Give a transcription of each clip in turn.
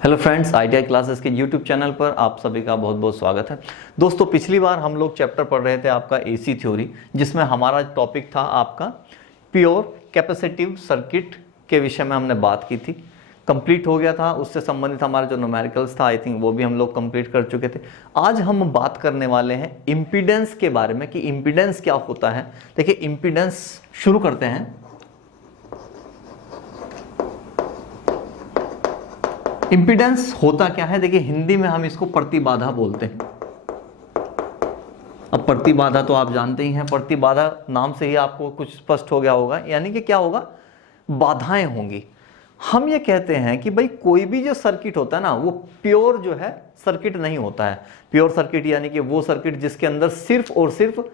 Hello friends, ITI classes के YouTube channel पर आप सभी का बहुत बहुत स्वागत है। दोस्तों, पिछली बार हम लोग चैप्टर पढ़ रहे थे आपका एसी थ्योरी, जिसमें हमारा टॉपिक था आपका प्योर कैपेसिटिव सर्किट के विषय में हमने बात की थी। कंप्लीट हो गया था, उससे संबंधित हमारा जो न्यूमेरिकल्स था आई थिंक वो भी हम लोग कंप्लीट कर चुके थे। आज हम बात करने वाले हैं इम्पीडेंस के बारे में कि इम्पीडेंस क्या होता है। देखिए, इम्पीडेंस शुरू करते हैं। इम्पीडेंस होता क्या है? देखिए, हिंदी में हम इसको प्रतिबाधा बोलते हैं। अब प्रतिबाधा तो आप जानते ही हैं, प्रतिबाधा नाम से ही आपको कुछ स्पष्ट हो गया होगा, यानी कि क्या होगा, बाधाएं होंगी। हम ये कहते हैं कि भाई कोई भी जो सर्किट होता है ना, वो प्योर जो है सर्किट नहीं होता है। प्योर सर्किट यानी कि वो सर्किट जिसके अंदर सिर्फ और सिर्फ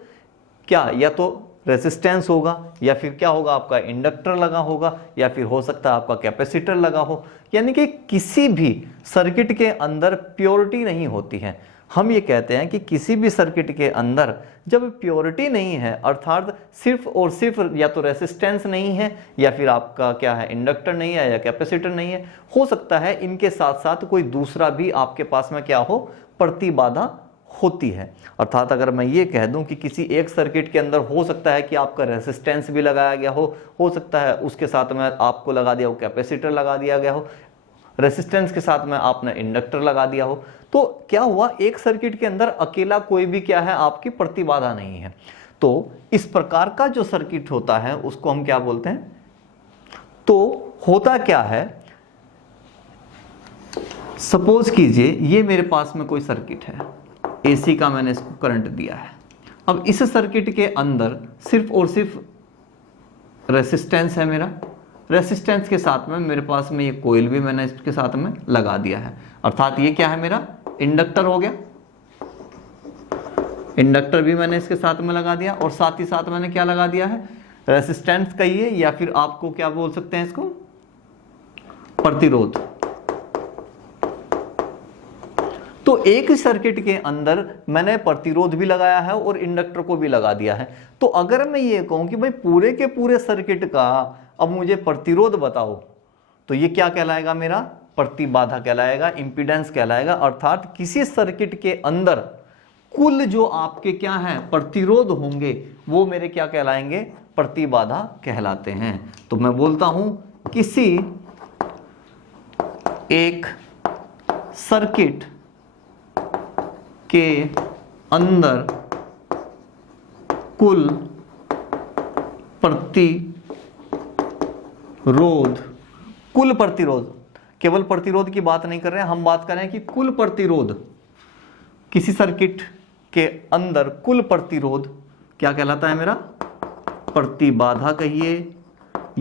क्या, या तो रेसिस्टेंस होगा, या फिर क्या होगा, आपका इंडक्टर लगा होगा, या फिर हो सकता है आपका कैपेसिटर लगा हो। यानी कि किसी भी सर्किट के अंदर प्योरिटी नहीं होती है। हम ये कहते हैं कि किसी भी सर्किट के अंदर जब प्योरिटी नहीं है, अर्थात सिर्फ और सिर्फ या तो रेसिस्टेंस नहीं है, या फिर आपका क्या है, इंडक्टर नहीं है, या कैपेसिटर नहीं है, हो सकता है इनके साथ साथ कोई दूसरा भी आपके पास में क्या हो, प्रतिबाधा होती है। अर्थात अगर मैं ये कह दूं कि किसी एक सर्किट के अंदर हो सकता है कि आपका रेसिस्टेंस भी लगाया गया हो सकता है उसके साथ में आपको लगा दिया हो कैपेसिटर लगा दिया गया हो, रेसिस्टेंस के साथ में आपने इंडक्टर लगा दिया हो, तो क्या हुआ, एक सर्किट के अंदर अकेला कोई भी क्या है, आपकी प्रतिबाधा नहीं है। तो इस प्रकार का जो सर्किट होता है उसको हम क्या बोलते हैं? तो होता क्या है, सपोज कीजिए ये मेरे पास में कोई सर्किट है, एसी का मैंने इसको करंट दिया है। अब इस सर्किट के अंदर सिर्फ और सिर्फ रेसिस्टेंस है मेरा, रेसिस्टेंस के साथ में मेरे पास में ये कोयल भी मैंने इसके साथ में लगा दिया है। अर्थात ये क्या है, मेरा इंडक्टर हो गया। इंडक्टर भी मैंने इसके साथ में लगा दिया, और साथ ही साथ मैंने क्या लगा दिया है, रेसिस्टेंस कहिए, या फिर आपको क्या बोल सकते हैं इसको, प्रतिरोध। तो एक सर्किट के अंदर मैंने प्रतिरोध भी लगाया है और इंडक्टर को भी लगा दिया है। तो अगर मैं ये कहूं कि भाई पूरे के पूरे सर्किट का अब मुझे प्रतिरोध बताओ, तो ये क्या कहलाएगा, मेरा प्रतिबाधा कहलाएगा, इंपीडेंस कहलाएगा। अर्थात किसी सर्किट के अंदर कुल जो आपके क्या है प्रतिरोध होंगे वो मेरे क्या कहलाएंगे, प्रतिबाधा कहलाते हैं। तो मैं बोलता हूं किसी एक सर्किट के अंदर कुल प्रतिरोध, केवल प्रतिरोध की बात नहीं कर रहे हैं हम, बात कर रहे हैं कि कुल प्रतिरोध, किसी सर्किट के अंदर कुल प्रतिरोध क्या कहलाता है, मेरा प्रतिबाधा कहिए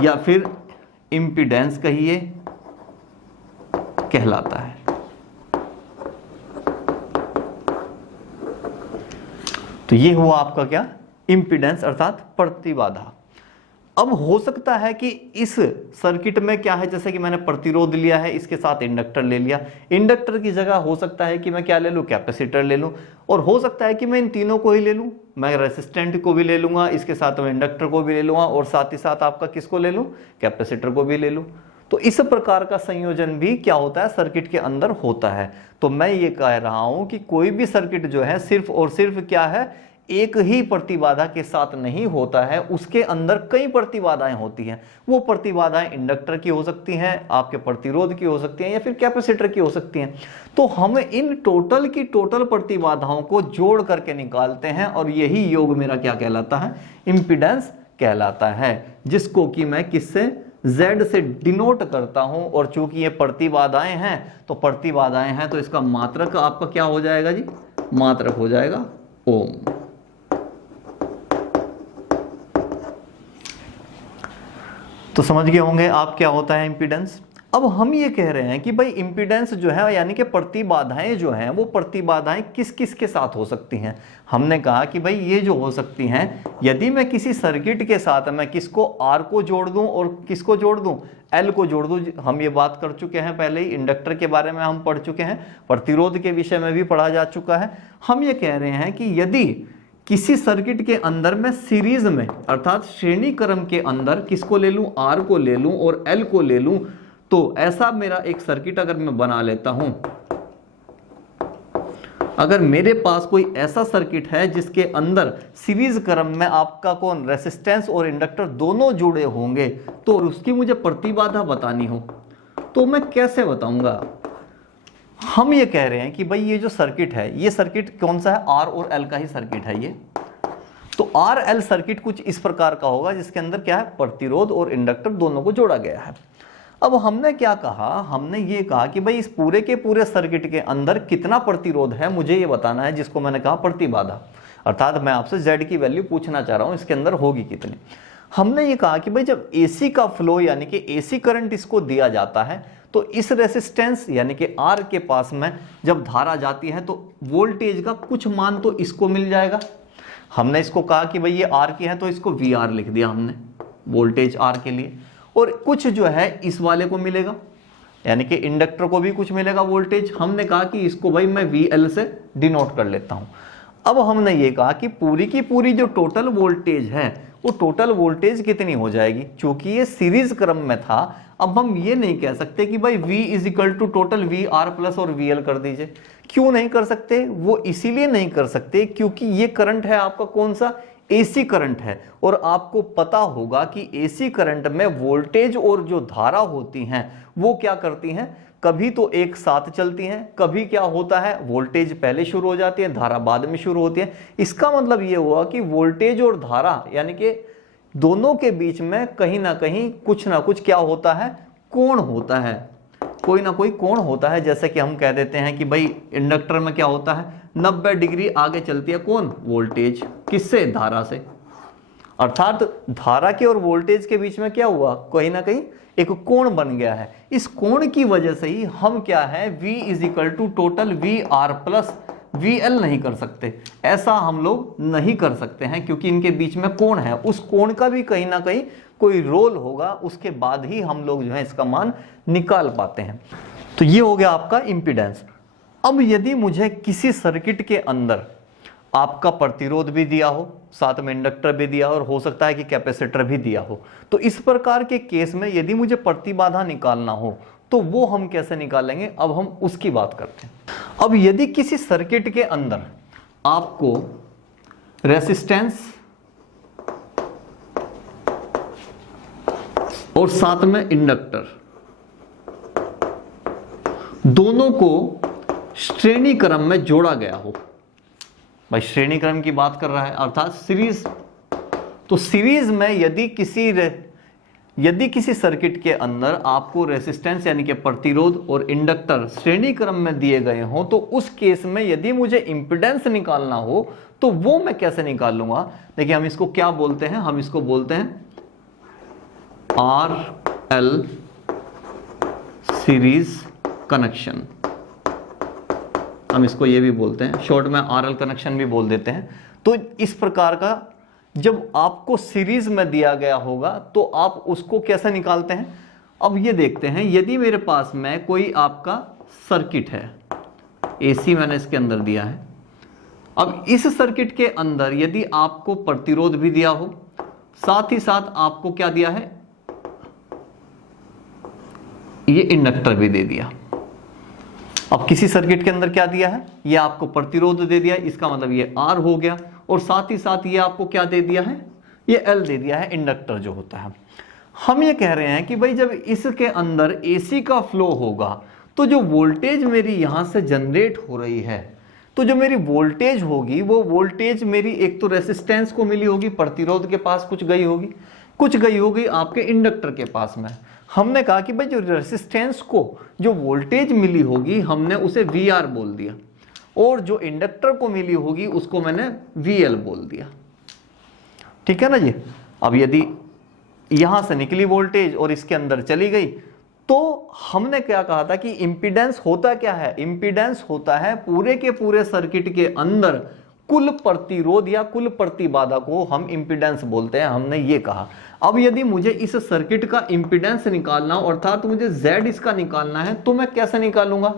या फिर इंपीडेंस कहिए, कहलाता है। तो ये हुआ आपका क्या, इंपीडेंस अर्थात प्रतिबाधा। अब हो सकता है कि इस सर्किट में क्या है, जैसे कि मैंने प्रतिरोध लिया है, इसके साथ इंडक्टर ले लिया, इंडक्टर की जगह हो सकता है कि मैं क्या ले लूं, कैपेसिटर ले लूं, और हो सकता है कि मैं इन तीनों को ही ले लूं, मैं रेसिस्टेंट को भी ले लूंगा, इसके साथ में इंडक्टर को भी ले लूंगा, और साथ ही साथ आपका किसको ले लूं, कैपेसिटर को भी ले लूं। तो इस प्रकार का संयोजन भी क्या होता है, सर्किट के अंदर होता है। तो मैं ये कह रहा हूं कि कोई भी सर्किट जो है सिर्फ और सिर्फ क्या है, एक ही प्रतिबाधा के साथ नहीं होता है, उसके अंदर कई प्रतिबाधाएं होती हैं। वो प्रतिबाधाएं इंडक्टर की हो सकती हैं, आपके प्रतिरोध की हो सकती हैं, या फिर कैपेसिटर की हो सकती हैं। तो हम इन टोटल की टोटल प्रतिबाधाओं को जोड़ करके निकालते हैं, और यही योग मेरा क्या कहलाता है, इंपीडेंस कहलाता है, जिसको कि मैं किससे, Z से डिनोट करता हूं। और चूंकि ये प्रतिबाधाएं हैं, तो प्रतिबाधाएं हैं तो इसका मात्रक आपका क्या हो जाएगा जी, मात्रक हो जाएगा ओम। तो समझ गए होंगे आप क्या होता है इंपीडेंस। अब हम ये कह रहे हैं कि भाई इंपीडेंस जो है, यानी कि प्रतिबाधाएं जो हैं, वो प्रतिबाधाएं किस किस के साथ हो सकती हैं। हमने कहा कि भाई ये जो हो सकती हैं, यदि मैं किसी सर्किट के साथ मैं किसको, R को जोड़ दूं और किसको जोड़ दूं, L को जोड़ दूं। हम ये बात कर चुके हैं पहले ही, इंडक्टर के बारे में हम पढ़ चुके हैं, प्रतिरोध के विषय में भी पढ़ा जा चुका है। हम ये कह रहे हैं कि यदि किसी सर्किट के अंदर मैं सीरीज में अर्थात श्रेणी क्रम के अंदर किसको ले लूं, R को ले लूं और L को ले लूं, तो ऐसा मेरा एक सर्किट अगर मैं बना लेता हूं, अगर मेरे पास कोई ऐसा सर्किट है जिसके अंदर सीरीज क्रम में आपका कौन रेसिस्टेंस और इंडक्टर दोनों जुड़े होंगे, तो उसकी मुझे प्रतिबाधा बतानी हो तो मैं कैसे बताऊंगा? हम ये कह रहे हैं कि भाई ये जो सर्किट है, ये सर्किट कौन सा है? आर और एल का ही सर्किट है ये। तो आर एल सर्किट कुछ इस प्रकार का होगा जिसके अंदर क्या है? प्रतिरोध और इंडक्टर दोनों को जोड़ा गया है। अब हमने क्या कहा? हमने ये कहा कि भाई इस पूरे के पूरे सर्किट के अंदर कितना प्रतिरोध है मुझे ये बताना है, जिसको मैंने कहा प्रतिबाधा। अर्थात मैं आपसे Z की वैल्यू पूछना चाह रहा हूं, इसके अंदर होगी कितनी। हमने ये कहा कि भाई जब AC का फ्लो यानी कि AC करंट इसको दिया जाता है तो इस रेसिस्टेंस यानी कि R के पास में जब धारा जाती है तो वोल्टेज का कुछ मान तो इसको मिल जाएगा। हमने इसको कहा कि भाई ये R की है तो इसको VR लिख दिया हमने वोल्टेज R के लिए, और कुछ जो है इस वाले को मिलेगा यानी कि इंडक्टर को भी कुछ मिलेगा वोल्टेज। हमने कहा कि इसको भाई मैं VL से डिनोट कर लेता हूं। अब हमने ये कहा कि पूरी की पूरी जो टोटल वोल्टेज है वो टोटल वोल्टेज कितनी हो जाएगी? क्योंकि ये सीरीज क्रम में था, अब हम ये नहीं कह सकते कि भाई V is equal to total VR plus और VL कर दीजिए। क्यों नहीं कर सकते? वो इसीलिए नहीं कर सकते क्योंकि ये करंट है आपका कौन सा? AC करंट है, और आपको पता होगा कि AC करंट में वोल्टेज और जो धारा होती हैं वो क्या करती हैं? कभी तो एक साथ चलती हैं, कभी क्या होता है वोल्टेज पहले शुरू हो जाती है, धारा बाद में शुरू होती है। इसका मतलब ये हुआ कि वोल्टेज और धारा यानी कि दोनों के बीच में कहीं ना कहीं कुछ ना कुछ क्या होता है? कोण होता है, कोई ना कोई कोण होता है। जैसे कि हम कह देते हैं कि भाई इंडक्टर में क्या होता है? 90 डिग्री आगे चलती है कौन? वोल्टेज। किससे? धारा से। अर्थात धारा के और वोल्टेज के बीच में क्या हुआ? कहीं ना कहीं एक कोण बन गया है। इस कोण की वजह से ही हम क्या है? V is equal to total VR plus VL नहीं कर सकते। ऐसा हम लोग नहीं कर सकते हैं क्योंकि इनके बीच में कोण है। उस कोण का भी कहीं ना कहीं कोई रोल होगा, उसके बाद ही हम लोग जो है इसका मान निकाल पाते हैं। तो ये हो गया आपका इंपीडेंस। अब यदि मुझे किसी सर्किट के अंदर आपका प्रतिरोध भी दिया हो, साथ में इंडक्टर भी दिया हो, और हो सकता है कि कैपेसिटर भी दिया हो, तो इस प्रकार के केस में यदि मुझे प्रतिबाधा निकालना हो तो वो हम कैसे निकालेंगे? अब हम उसकी बात करते हैं। अब यदि किसी सर्किट के अंदर आपको रेसिस्टेंस और साथ में इंडक्टर दोनों को श्रेणी क्रम में जोड़ा गया हो, भाई श्रेणी क्रम की बात कर रहा है अर्थात सीरीज, तो सीरीज में यदि किसी सर्किट के अंदर आपको रेसिस्टेंस यानी कि प्रतिरोध और इंडक्टर श्रेणी क्रम में दिए गए हो तो उस केस में यदि मुझे इंपीडेंस निकालना हो तो वो मैं कैसे निकाल लूंगा? देखिए हम इसको क्या बोलते हैं? हम इसको बोलते हैं RL सीरीज कनेक्शन। हम इसको ये भी बोलते हैं, शॉर्ट में RL कनेक्शन भी बोल देते हैं। तो इस प्रकार का जब आपको सीरीज में दिया गया होगा तो आप उसको कैसे निकालते हैं? अब ये देखते हैं, यदि मेरे पास में कोई आपका सर्किट है, AC मैंने इसके अंदर दिया है। अब इस सर्किट के अंदर यदि आपको प्रतिरोध भी दिया हो, साथ ही साथ आपको क्या दिया है? ये इंडक्टर भी दे दिया। अब किसी सर्किट के अंदर क्या दिया है? ये आपको प्रतिरोध दे दिया, इसका मतलब ये R हो गया, और साथ ही साथ ये आपको क्या दे दिया है? ये L दे दिया है, इंडक्टर जो होता है। हम ये कह रहे हैं कि भाई जब इसके अंदर AC का फ्लो होगा तो जो वोल्टेज मेरी यहां से जनरेट हो रही है, तो जो मेरी वोल्टेज होगी वो वोल्टेज मेरी एक तो रेसिस्टेंस को मिली होगी, प्रतिरोध के पास कुछ गई होगी, कुछ गई होगी आपके इंडक्टर के पास में। हमने कहा कि भाई जो रेसिस्टेंस को जो वोल्टेज मिली होगी हमने उसे VR बोल दिया, और जो इंडक्टर को मिली होगी उसको मैंने VL बोल दिया। ठीक है ना जी? अब यदि यहां से निकली वोल्टेज और इसके अंदर चली गई तो हमने क्या कहा था कि इंपीडेंस होता क्या है? इंपीडेंस होता है पूरे के पूरे सर्किट के अंदर कुल प्रतिरोध या कुल प्रतिबाधा को हम इंपीडेंस बोलते हैं, हमने ये कहा। अब यदि मुझे इस सर्किट का इंपीडेंस निकालना हो अर्थात मुझे Z इसका निकालना है तो मैं कैसे निकालूंगा?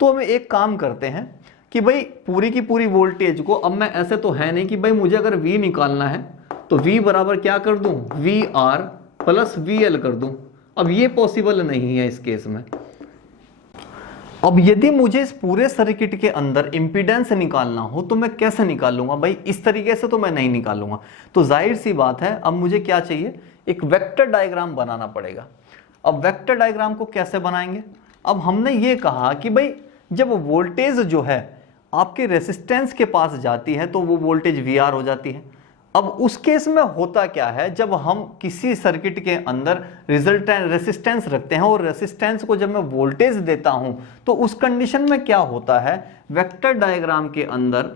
तो हम एक काम करते हैं कि भाई पूरी की पूरी वोल्टेज को, अब मैं ऐसे तो है नहीं कि भाई मुझे अगर V निकालना है तो V बराबर क्या कर दूं? VR प्लस VL कर दूं। अब ये पॉसिबल नहीं है इस केस में। अब यदि मुझे इस पूरे सर्किट के अंदर इंपीडेंस निकालना हो तो मैं कैसे निकालूंगा भाई? इस तरीके से तो मैं नहीं निकालूंगा। तो जाहिर सी बात है, अब मुझे क्या चाहिए, एक वेक्टर डायग्राम बनाना पड़ेगा। अब वेक्टर डायग्राम को कैसे बनाएंगे? अब हमने ये कहा कि भाई जब वोल्टेज जो है आपके रेसिस्टेंस के पास जाती है तो वो वोल्टेज VR हो जाती है। अब उस केस में होता क्या है, जब हम किसी सर्किट के अंदर रिजल्टेंट रेसिस्टेंस रखते हैं और रेसिस्टेंस को जब मैं वोल्टेज देता हूं तो उस कंडीशन में क्या होता है, वेक्टर डायग्राम के अंदर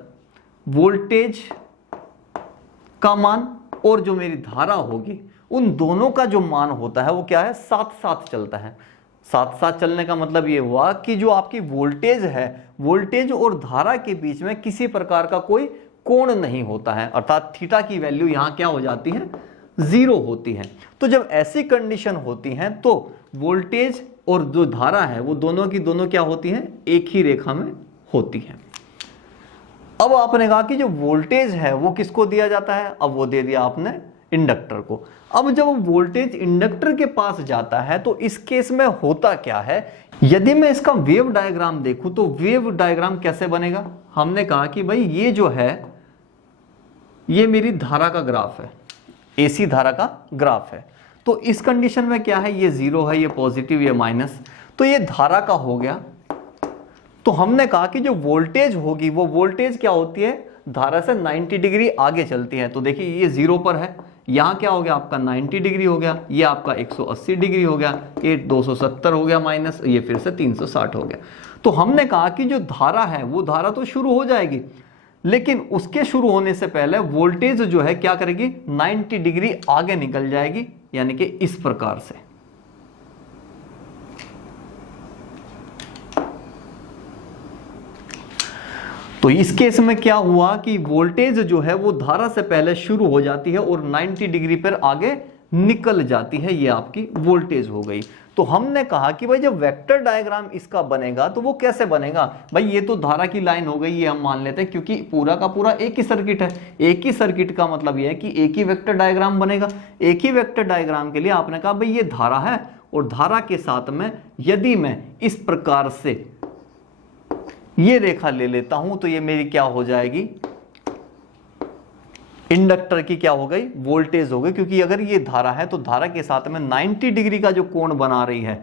वोल्टेज का मान और जो मेरी धारा होगी उन दोनों का जो मान होता है वो क्या है, साथ साथ चलता है। साथ साथ चलने का मतलब ये हुआ कि जो आपकी वोल्टेज है, वोल्टेज और धारा के बीच में किसी प्रकार का कोई कोण नहीं होता है, अर्थात थीटा की वैल्यू यहां क्या हो जाती है, 0 होती है। तो जब ऐसी कंडीशन होती है तो वोल्टेज और जो धारा है वो दोनों की दोनों क्या होती हैं, एक ही रेखा में होती है। अब आपने कहा कि जो वोल्टेज है वो किसको दिया जाता है, अब वो दे दिया आपने इंडक्टर को। अब जब वोल्टेज इंडक्टर के पास जाता है तो इस केस में होता क्या है, यदि मैं इसका वेव डायग्राम देखूं तो वेव डायग्राम कैसे बनेगा? हमने कहा कि भाई ये जो है ये मेरी धारा का ग्राफ है, AC धारा का ग्राफ है। तो इस कंडीशन में क्या है, ये 0 है, ये पॉजिटिव, ये माइनस, तो ये धारा का हो गया। तो हमने कहा कि जो वोल्टेज होगी वो वोल्टेज क्या होती है, धारा से 90 डिग्री आगे चलती है। तो देखिए ये 0 पर है, यहां क्या हो गया आपका 90 डिग्री हो गया, ये आपका 180 डिग्री हो गया, ये 270 हो गया माइनस, ये फिर से 360 हो गया। तो हमने कहा कि जो धारा है वो धारा तो शुरू हो जाएगी, लेकिन उसके शुरू होने से पहले वोल्टेज जो है क्या करेगी, 90 डिग्री आगे निकल जाएगी, यानी कि इस प्रकार से। तो इस केस में क्या हुआ कि वोल्टेज जो है वो धारा से पहले शुरू हो जाती है और 90 डिग्री पर आगे निकल जाती है, ये आपकी वोल्टेज हो गई। तो हमने कहा कि भाई जब वेक्टर डायग्राम इसका बनेगा तो वो कैसे बनेगा, भाई ये तो धारा की लाइन हो गई, ये हम मान लेते हैं क्योंकि पूरा का पूरा एक ही सर्किट है। एक ही सर्किट का मतलब ये है कि एक ही वेक्टर डायग्राम बनेगा। एक ही वेक्टर डायग्राम के लिए आपने कहा भाई ये धारा है और धारा के साथ में यदि मैं इस प्रकार से ये रेखा ले लेता हूं तो ये मेरी क्या हो जाएगी, इंडक्टर की क्या हो गई, वोल्टेज हो गई। क्योंकि अगर ये धारा है तो धारा के साथ में 90 डिग्री का जो कोण बना रही है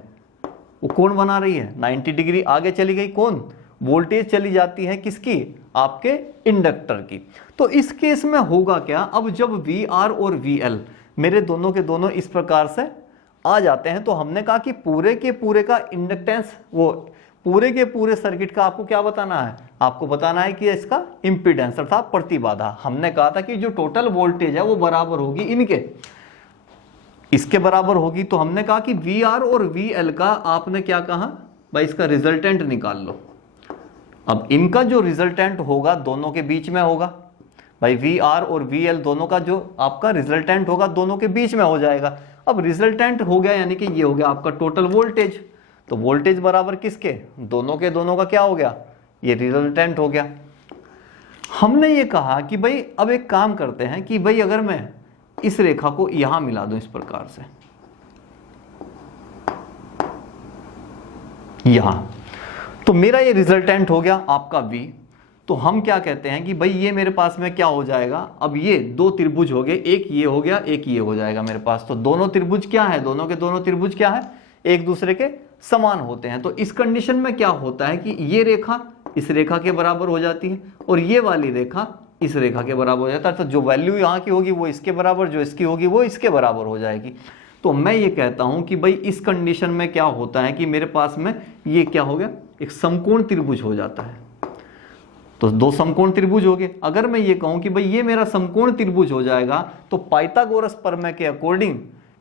वो कौन बना रही है, 90 डिग्री आगे चली गई, कौन, वोल्टेज चली जाती है किसकी, आपके इंडक्टर की। तो इस केस में होगा क्या, अब जब VR और VL मेरे दोनों के दोनों इस प्रकार से आ जाते हैं तो हमने कहा कि पूरे के पूरे का इंडक्टेंस, वो पूरे के पूरे सर्किट का आपको क्या बताना है, आपको बताना है कि इसका इंपीडेंस अर्थात प्रतिबाधा। हमने कहा था कि जो टोटल वोल्टेज है वो बराबर होगी इनके, इसके बराबर होगी। तो हमने कहा कि VR और VL का आपने क्या कहा, भाई इसका रिजल्टेंट निकाल लो। अब इनका जो रिजल्टेंट होगा दोनों के बीच में होगा, भाई VR और VL दोनों का जो आपका रिजल्टेंट होगा दोनों के बीच में हो जाएगा। अब रिजल्टेंट हो गया यानी कि ये हो गया आपका टोटल वोल्टेज। तो वोल्टेज बराबर किसके, दोनों के दोनों का क्या हो गया, ये रिजल्टेंट हो गया। हमने ये कहा कि भाई अब एक काम करते हैं कि भाई अगर मैं इस रेखा को यहां मिला दूं इस प्रकार से, यहां, तो मेरा ये रिजल्टेंट हो गया आपका V। तो हम क्या कहते हैं कि भाई ये मेरे पास में क्या हो जाएगा, अब ये दो त्रिभुज हो गए, एक ये हो गया एक ये हो जाएगा मेरे पास। तो दोनों त्रिभुज क्या है, दोनों के दोनों त्रिभुज क्या है, एक दूसरे के समान होते हैं। तो इस कंडीशन में क्या होता है कि ये रेखा इस रेखा के बराबर हो जाती है और ये वाली रेखा इस रेखा के बराबर हो जाता है। तो जो वैल्यू यहाँ की होगी वो इसके बराबर, जो इसकी होगी वो इसके बराबर हो जाएगी। तो मैं ये कहता हूं कि भाई इस कंडीशन में क्या होता है कि मेरे पास में ये क्या हो गया, एक समकोण त्रिभुज हो जाता है। तो दो समकोण त्रिभुज हो गए। अगर मैं ये कहूं कि भाई ये मेरा समकोण त्रिभुज हो जाएगा तो पाइथागोरस प्रमेय के अकॉर्डिंग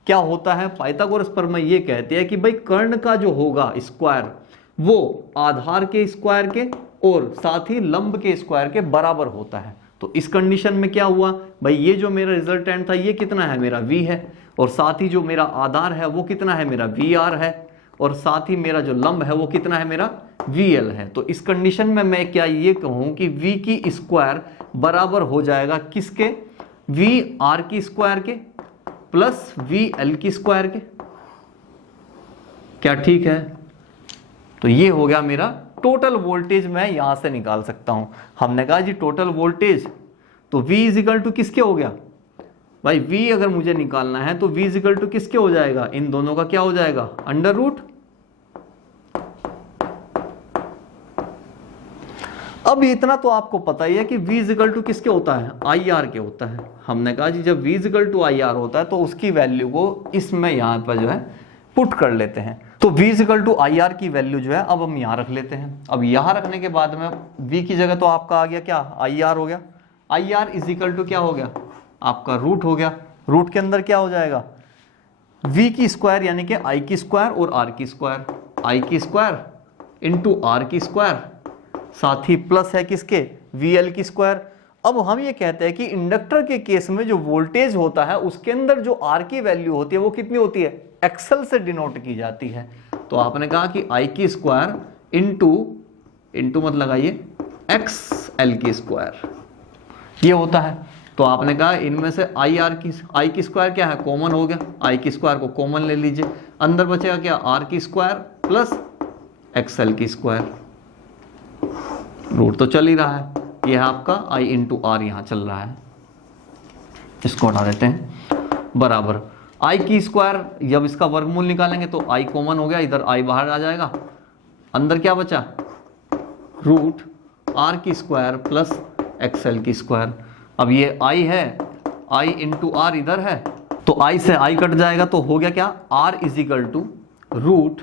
क्या होता है, पाइथागोरस प्रमेय ये कहते हैं कि भाई कर्ण का जो होगा स्क्वायर वो आधार के स्क्वायर के और साथ ही लंब के स्क्वायर के बराबर होता है। तो इस कंडीशन में क्या हुआ, भाई ये जो मेरा रिजल्टेंट था ये कितना है, मेरा V है, और साथ ही जो मेरा आधार है वो कितना है, मेरा VR है, और साथ ही मेरा जो लंब है वो कितना है, मेरा VL है। तो इस कंडीशन में मैं क्या ये कहूं कि V की स्क्वायर बराबर हो जाएगा किसके, VR की स्क्वायर के प्लस VL की स्क्वायर के। क्या ठीक है? तो ये हो गया मेरा टोटल वोल्टेज, मैं यहां से निकाल सकता हूं। हमने कहा जी टोटल वोल्टेज, तो V इज इक्वल टू किसके हो गया भाई? V अगर मुझे निकालना है तो V इज इक्वल टू किसके हो जाएगा? इन दोनों का क्या हो जाएगा? Under root. अब इतना तो आपको पता ही है कि V इज इक्वल टू किसके होता है? IR के होता है। हमने कहा जी जब V is equal to IR होता है तो उसकी वैल्यू को इसमें यहां पर जो है पुट कर लेते हैं। तो V is equal to IR की वैल्यू जो है अब हम यहां रख लेते हैं। अब यहां रखने के बाद में V की जगह तो आपका आ गया क्या? IR हो गया। IR इज इक्वल टू क्या हो गया? आपका रूट हो गया। रूट के अंदर क्या हो जाएगा? V की स्क्वायर यानी कि I की स्क्वायर और R की स्क्वायर, I की स्क्वायर इंटू R की स्क्वायर, साथ ही प्लस है किसके? VL की स्क्वायर। अब हम ये कहते हैं कि इंडक्टर के केस में जो वोल्टेज होता है उसके अंदर जो R की वैल्यू होती है वो कितनी होती है? एक्सल से डिनोट की जाती है। तो आपने कहा कि I की स्क्वायर इंटू मत लगाइए XL की स्क्वायर, ये होता है। तो आपने कहा इनमें से I की स्क्वायर क्या है? कॉमन हो गया। I की स्क्वायर को कॉमन ले लीजिए, अंदर बचेगा क्या? R की स्क्वायर प्लस XL की स्क्वायर। रूट तो चल ही रहा है, यह है आपका I इंटू R यहां चल रहा है, इसको हटा देते हैं, बराबर I की स्क्वायर। जब इसका वर्गमूल निकालेंगे तो I कॉमन हो गया, इधर I बाहर आ जाएगा, अंदर क्या बचा? रूट R की स्क्वायर प्लस XL की स्क्वायर। अब ये I है, I इंटू R इधर है, तो I से I कट जाएगा, तो हो गया क्या? R is equal to root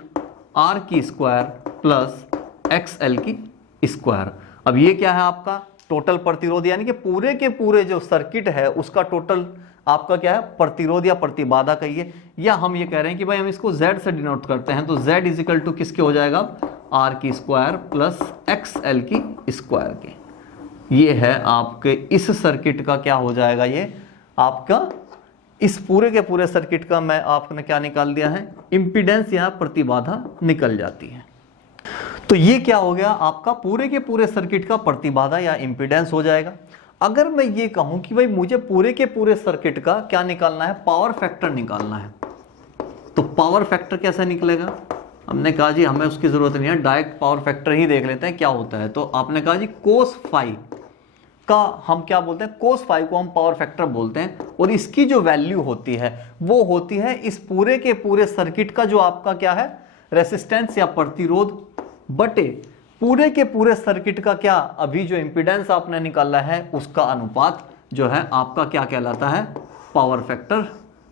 R की स्क्वायर प्लस XL की स्क्वायर। अब ये क्या है आपका? टोटल प्रतिरोध, यानी कि पूरे के पूरे जो सर्किट है उसका टोटल आपका क्या है? प्रतिरोध या प्रतिबाधा कहिए, या हम ये कह रहे हैं कि भाई हम इसको Z से डिनोट करते हैं, तो Z इज इक्वल टू किसके हो जाएगा? R की स्क्वायर प्लस XL की स्क्वायर के। ये है आपके इस सर्किट का क्या हो जाएगा? ये आपका इस पूरे के पूरे सर्किट का मैं आपने क्या निकाल दिया है? इंपीडेंस या प्रतिबाधा निकल जाती है। तो ये क्या हो गया? आपका पूरे के पूरे सर्किट का प्रतिबाधा या इंपीडेंस हो जाएगा। अगर मैं ये कहूं कि भाई मुझे पूरे के पूरे सर्किट का क्या निकालना है? पावर फैक्टर निकालना है, तो पावर फैक्टर कैसा निकलेगा? हमने कहा जी हमें उसकी जरूरत नहीं है, डायरेक्ट पावर फैक्टर ही देख लेते हैं क्या होता है। तो आपने कहा जी कोस फाई का हम क्या बोलते हैं? कोस फाई को हम पावर फैक्टर बोलते हैं, और इसकी जो वैल्यू होती है वो होती है इस पूरे के पूरे सर्किट का जो आपका क्या है? रेसिस्टेंस या प्रतिरोध बटे पूरे के पूरे सर्किट का क्या? अभी जो इंपीडेंस आपने निकाला है उसका अनुपात जो है आपका क्या कहलाता है? पावर फैक्टर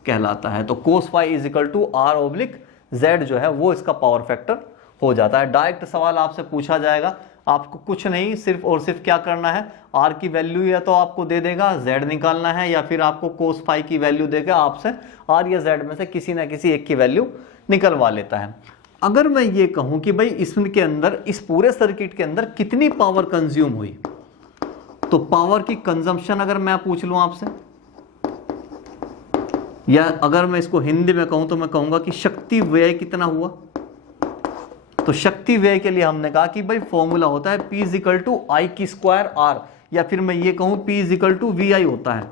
कहलाता है। तो cos phi is equal to R oblique Z जो है वो इसका पावर फैक्टर हो जाता है। डायरेक्ट सवाल आपसे पूछा जाएगा, आपको कुछ नहीं सिर्फ और सिर्फ क्या करना है? R की वैल्यू या तो आपको दे देगा, Z निकालना है, या फिर आपको कोस फाई की वैल्यू देगा, आपसे R या Z में से किसी ना किसी एक की वैल्यू निकलवा लेता है। अगर मैं ये कहूं कि भाई इसके अंदर इस पूरे सर्किट के अंदर कितनी पावर कंज्यूम हुई, तो पावर की कंजम्पशन अगर मैं पूछ लूं आपसे, या अगर मैं इसको हिंदी में कहूं तो मैं कहूंगा कि शक्ति व्यय कितना हुआ। तो शक्ति व्यय के लिए हमने कहा कि भाई फॉर्मूला होता है P is equal to I की स्क्वायर R, या फिर मैं ये कहूं P is equal to VI होता है।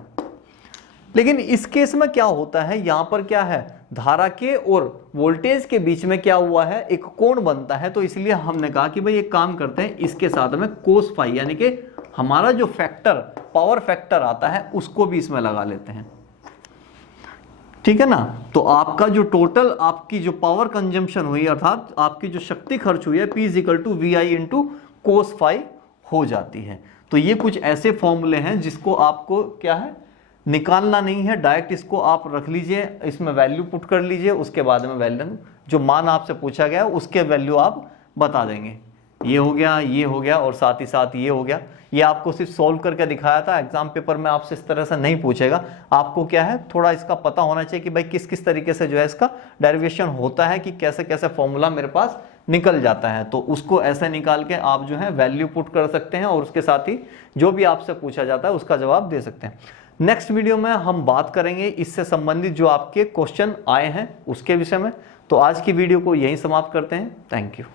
लेकिन इस केस में क्या होता है? यहां पर क्या है? धारा के और वोल्टेज के बीच में क्या हुआ है? एक कोण बनता है। तो इसलिए हमने कहा कि भाई एक काम करते हैं, इसके साथ में कोस फाई यानी कि हमारा जो फैक्टर पावर फैक्टर आता है उसको भी इसमें लगा लेते हैं, ठीक है ना। तो आपका जो टोटल आपकी जो पावर कंजम्पशन हुई अर्थात आपकी जो शक्ति खर्च हुई है P is equal to VI into cos phi हो जाती है। तो ये कुछ ऐसे फॉर्मूले हैं जिसको आपको क्या है? निकालना नहीं है, डायरेक्ट इसको आप रख लीजिए, इसमें वैल्यू पुट कर लीजिए, उसके बाद में वैल्यू जो मान आपसे पूछा गया उसके वैल्यू आप बता देंगे। ये हो गया, ये हो गया, और साथ ही साथ ये हो गया। ये आपको सिर्फ सॉल्व करके दिखाया था, एग्जाम पेपर में आपसे इस तरह से नहीं पूछेगा। आपको क्या है? थोड़ा इसका पता होना चाहिए कि भाई किस किस तरीके से जो है इसका डेरिवेशन होता है, कि कैसे कैसे फॉर्मूला मेरे पास निकल जाता है। तो उसको ऐसे निकाल के आप जो है वैल्यू पुट कर सकते हैं, और उसके साथ ही जो भी आपसे पूछा जाता है उसका जवाब दे सकते हैं। नेक्स्ट वीडियो में हम बात करेंगे इससे संबंधित जो आपके क्वेश्चन आए हैं उसके विषय में। तो आज की वीडियो को यहीं समाप्त करते हैं। Thank you.